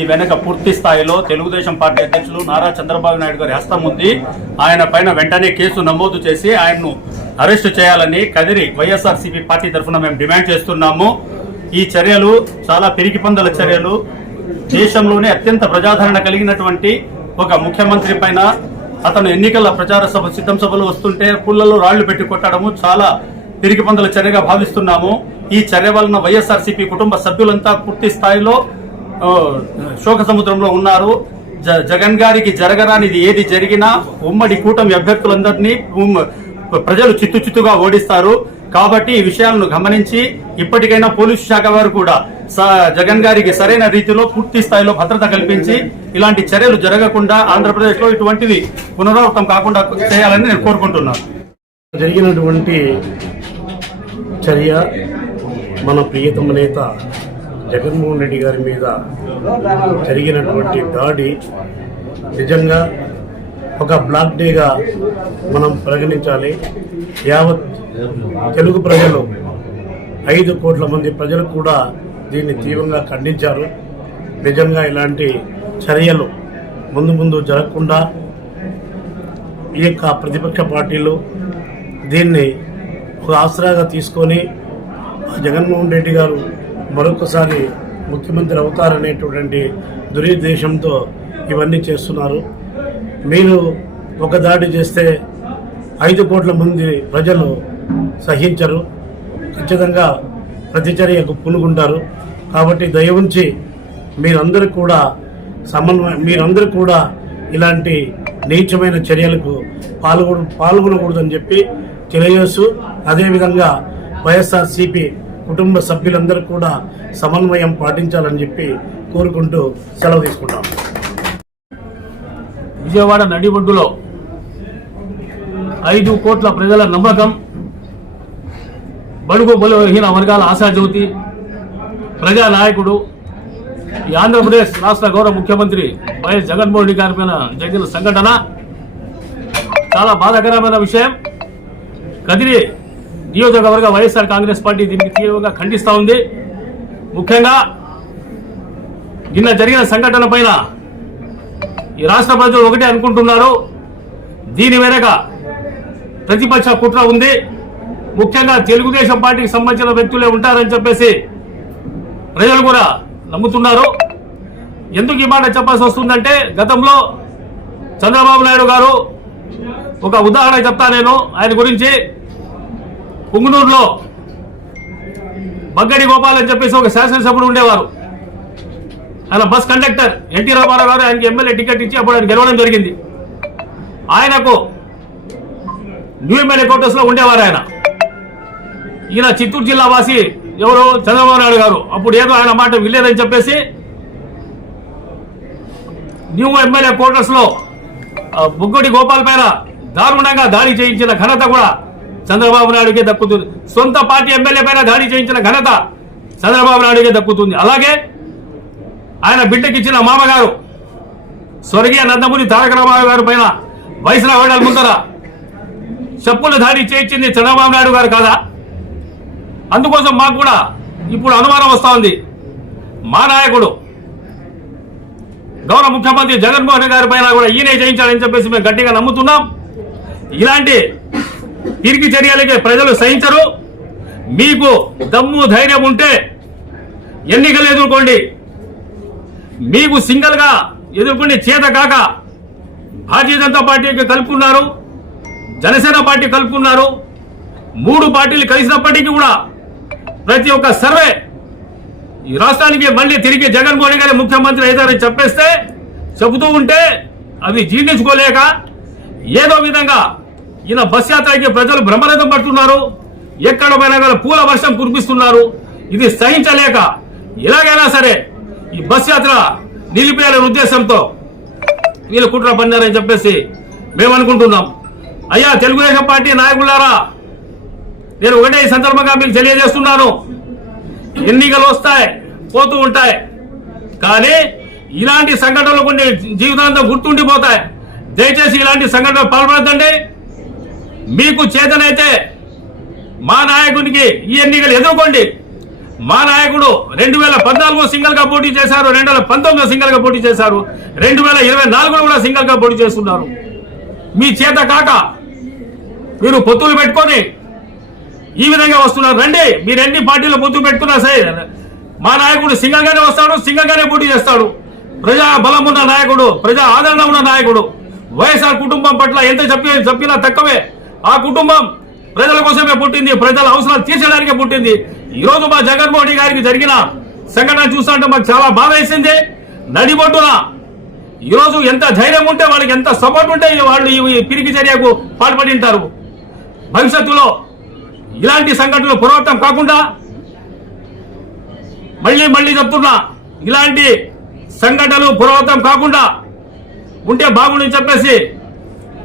ఈ వెనక పూర్తి స్థాయిలో తెలుగుదేశం పార్టీ అధ్యక్షులు నారా చంద్రబాబు నాయుడు గారి హస్తం ఉంది. ఆయన పైన వెంటనే కేసు నమోదు చేసి ఆయన్ను అరెస్టు చేయాలని కదిరి వైఎస్ఆర్సీపీ పార్టీ తరఫున మేము డిమాండ్ చేస్తున్నాము. ఈ చర్యలు చాలా పిరికి పందల చర్యలు. దేశంలోనే అత్యంత ప్రజాదరణ కలిగినటువంటి ఒక ముఖ్యమంత్రి పైన అతను ఎన్నికల ప్రచార సభ సిద్ధం సభలు వస్తుంటే పుల్లలో రాళ్ళు పెట్టి కొట్టడము చాలా పిరికి పందల చర్యగా భావిస్తున్నాము. ఈ చర్య వలన వైఎస్ఆర్సీపీ కుటుంబ సభ్యులంతా పూర్తి స్థాయిలో శోక సముద్రంలో ఉన్నారు. జ- జగన్ గారికి జరగరానిది ఏది జరిగినా ఉమ్మడి కూటమి అభ్యర్థులందరినీ ఉమ్- ప్రజలు చిత్తు చిత్తుగా ఓడిస్తారు. కాబట్టి ఈ విషయాలను గమనించి ఇప్పటికైనా పోలీసు శాఖ వారు కూడా జగన్ గారికి సరైన రీతిలో పూర్తి స్థాయిలో భద్రత కల్పించి ఇలాంటి చర్యలు జరగకుండా ఆంధ్రప్రదేశ్లో ఇటువంటివి పునరావృతం కాకుండా చేయాలని నేను కోరుకుంటున్నాను. జరిగినటువంటి చర్య మన ప్రియతమ నేత జగన్మోహన్ రెడ్డి గారి మీద జరిగినటువంటి దాడి నిజంగా ఒక బ్లాక్ డేగా మనం పరిగణించాలి. యావత్ తెలుగు ప్రజలు ఐదు కోట్ల మంది ప్రజలు కూడా దీన్ని తీవ్రంగా ఖండించారు. నిజంగా ఇలాంటి చర్యలు ముందు ముందు జరగకుండా ఈ యొక్క ప్రతిపక్ష పార్టీలు దీన్ని ఒక ఆసరాగా తీసుకొని జగన్మోహన్ రెడ్డి గారు మరొకసారి ముఖ్యమంత్రి అవుతారనేటువంటి దురుద్దేశంతో ఇవన్నీ చేస్తున్నారు. మీరు ఒక దాడి చేస్తే ఐదు కోట్ల మంది ప్రజలు సహించరు. ఖచ్చితంగా ప్రతిచర్యకు పునుగుంటారు కాబట్టి దయ ఉంచి మీరందరూ కూడా సమన్వయం మీరందరూ కూడా ఇలాంటి నీచమైన చర్యలకు పాల్గొ పాల్గొనకూడదని చెప్పి తెలియజేస్తూ అదేవిధంగా వైఎస్ఆర్సీపీ కుటుంబ సభ్యులందరూ కూడా సమన్వయం పాటించాలని చెప్పి కోరుకుంటూ సెలవు తీసుకుంటాం. విజయవాడ నడిబొడ్డులో ఐదు కోట్ల ప్రజల నమ్మకం బడుగు బలహీన వర్గాల ఆశాజ్యోతి ప్రజా నాయకుడు ఈ ఆంధ్రప్రదేశ్ రాష్ట్ర గౌరవ ముఖ్యమంత్రి వైఎస్ జగన్మోహన్ రెడ్డి గారి పైన జరిగిన సంఘటన. చాలా బాధాకరమైన విషయం. కదిరి నియోజకవర్గ వైఎస్ఆర్ కాంగ్రెస్ పార్టీ దీనికి తీవ్రంగా ఖండిస్తూ ఉంది. ముఖ్యంగా నిన్న జరిగిన సంఘటన పైన ఈ రాష్ట్ర ప్రజలు ఒకటే అనుకుంటున్నారు. దీని వెనక ప్రతిపక్ష కుట్ర ఉంది. ముఖ్యంగా తెలుగుదేశం పార్టీకి సంబంధించిన వ్యక్తులే ఉంటారని చెప్పేసి ప్రజలు కూడా నమ్ముతున్నారు. ఎందుకు ఈ మాట చెప్పాల్సి వస్తుందంటే గతంలో చంద్రబాబు నాయుడు గారు ఒక ఉదాహరణ చెప్తా నేను ఆయన గురించి. పుంగునూరులో బగ్గడి గోపాల్ అని చెప్పేసి ఒక శాసనసభ్యుడు ఉండేవారు. ఆయన బస్ కండక్టర్ ఎన్టీ రామారావు గారు ఆయనకి ఎమ్మెల్యే టికెట్ ఇచ్చి అప్పుడు ఆయన గెలవడం జరిగింది. ఆయనకు న్యూ ఎమ్మెల్యే క్వార్టర్స్ ఉండేవారు ఆయన. ఈయన చిత్తూరు జిల్లా వాసి ఎవరు చంద్రబాబు నాయుడు గారు. అప్పుడు ఏదో ఆయన మాట విలేదని చెప్పేసి న్యూ ఎమ్మెల్యే క్వార్టర్స్ బుగ్గడి గోపాల్ పైన దారుణంగా దాడి చేయించిన ఘనత కూడా చంద్రబాబు నాయుడుకే దక్కుతుంది. సొంత పార్టీ ఎమ్మెల్యే పైన దాడి చేయించిన ఘనత చంద్రబాబు నాయుడుకే దక్కుతుంది. అలాగే ఆయన బిడ్డకిచ్చిన మామగారు స్వర్గీయ నందమూరి తారక రామారావు గారి పైన వయసులో వేడాల ముందర చెప్పులు దాడి చేయించింది చంద్రబాబు నాయుడు గారు కాదా? అందుకోసం మాకు కూడా ఇప్పుడు అనుమానం వస్తూ ఉంది. మా నాయకుడు గౌరవ ముఖ్యమంత్రి జగన్మోహన్ గారి పైన కూడా ఈయనే చేయించాలని చెప్పేసి మేము గట్టిగా నమ్ముతున్నాం. ఇలాంటి తిరిగి చర్యలకి ప్రజలు సహించరు. మీకు దమ్ము ధైర్యం ఉంటే ఎన్నికలు ఎదుర్కోండి. మీకు సింగల్గా ఎదుర్కొని ఎదుర్కొనే చేత కాక భారతీయ జనతా పార్టీకి కలుపుకున్నారు. జనసేన పార్టీ కలుపుకున్నారు. మూడు పార్టీలు కలిసినప్పటికీ కూడా ప్రతి ఒక్క సర్వే ఈ రాష్ట్రానికి మళ్ళీ తిరిగి జగన్మోహన్ గారి ముఖ్యమంత్రి అవుతారని చెప్పేస్తే చెబుతూ ఉంటే అవి జీర్ణించుకోలేక ఏదో విధంగా ఈయన బస్ యాత్రకి ప్రజలు బ్రహ్మరథం పడుతున్నారు. ఎక్కడ పోయినా పూల వర్షం కురిపిస్తున్నారు. ఇది సహించలేక ఎలాగైనా సరే ఈ బస్ యాత్ర నిలిపేయాలనే ఉద్దేశంతో వీళ్ళు కుట్ర పన్నారని చెప్పేసి మేము అనుకుంటున్నాం అయ్యా తెలుగుదేశం పార్టీ నాయకులారా నేను ఒకటే ఈ సందర్భంగా మీకు తెలియజేస్తున్నాను. ఎన్నికలు వస్తాయి పోతూ ఉంటాయి. కానీ ఇలాంటి సంఘటనలు కొన్ని జీవితాంతం గుర్తుండిపోతాయి. దయచేసి ఇలాంటి సంఘటనలు పాల్పడద్దండి. మీకు చేతనైతే మా నాయకునికి ఈ ఎన్నికలు ఎదుర్కోండి. మా నాయకుడు రెండు వేల పద్నాలుగు సింగిల్గా పోటీ చేశారు రెండు వేల పంతొమ్మిదిలో సింగిల్గా పోటీ చేశారు రెండు వేల ఇరవై నాలుగులో కూడా సింగిల్గా పోటీ చేస్తున్నారు. మీ చేత కాక మీరు పొత్తులు పెట్టుకొని ఈ విధంగా వస్తున్నారు. రండి మీరు ఎన్ని పార్టీలు పొత్తు పెట్టుకున్నా సరే మా నాయకుడు సింగల్ గానే వస్తాడు సింగల్ గానే పోటీ చేస్తాడు. ప్రజా బలం ఉన్న నాయకుడు ప్రజా ఆదరణ ఉన్న నాయకుడు వైఎస్ఆర్ కుటుంబం పట్ల ఎంత చెప్పి చెప్పినా తక్కువే. ఆ కుటుంబం ప్రజల కోసమే పుట్టింది ప్రజల అవసరాలు తీర్చడానికే పుట్టింది. ఈ రోజు మా జగన్మోహన్ గారికి జరిగిన సంఘటన చూస్తుంటే మాకు చాలా బాధ వేసింది. నడిబొడ్డున ఈరోజు ఎంత ధైర్యం ఉంటే వాళ్ళకి ఎంత సపోర్ట్ ఉంటే వాళ్ళు ఈ పిరికి చర్యకు పాల్పడి ఉంటారు భవిష్యత్తులో ఇలాంటి సంఘటనలు పునరావృతం కాకుండా మళ్ళీ మళ్ళీ చెప్తున్నా ఇలాంటి సంఘటనలు పునరావృతం కాకుండా ఉంటే బాగుండని చెప్పేసి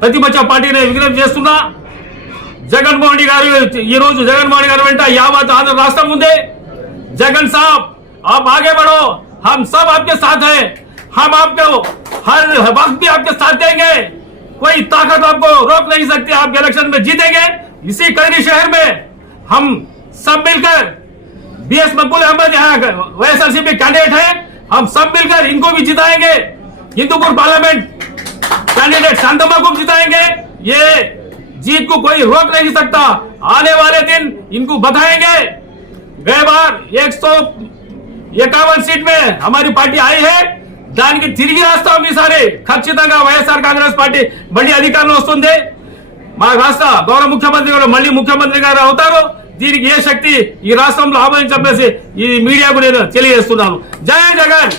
ప్రతిపక్ష పార్టీని విజ్ఞప్తి చేస్తున్నా. జగన్మోహన్ రెడ్డి గారు ఈ రోజు జగన్మోహన్ రెడ్డి గారు వెంట యావత్ ఆంధ్ర రాష్ట్రం ఉంది जगन साहब आप आगे बढ़ो हम सब आपके साथ हैं हम आपको हर वक्त भी आपके साथ देंगे कोई ताकत आपको रोक नहीं सकती आप इलेक्शन में जीतेंगे इसी कदरी शहर में हम सब मिलकर बी एस मकबूल अहमद यहाँ वाईएसआरसीपी कैंडिडेट है हम सब मिलकर इनको भी जिताएंगे हिंदूपुर पार्लियामेंट कैंडिडेट शांतमा को जिताएंगे ये जीत को कोई रोक नहीं सकता आने वाले दिन इनको बताएंगे गए बार एक सौ इक्यावन सीट में हमारी पार्टी आई है దానికి తిరిగి రాస్తాం ఈసారి ఖచ్చితంగా వైఎస్ఆర్ కాంగ్రెస్ పార్టీ మళ్ళీ అధికారంలో వస్తుంది మా రాష్ట్ర గౌరవ ముఖ్యమంత్రి గారు మళ్ళీ ముఖ్యమంత్రి గారు అవుతారు దీనికి ఏ శక్తి ఈ రాష్ట్రంలో ఆమని చెప్పేసి ఈ మీడియాకు నేను తెలియజేస్తున్నాను జై జగన్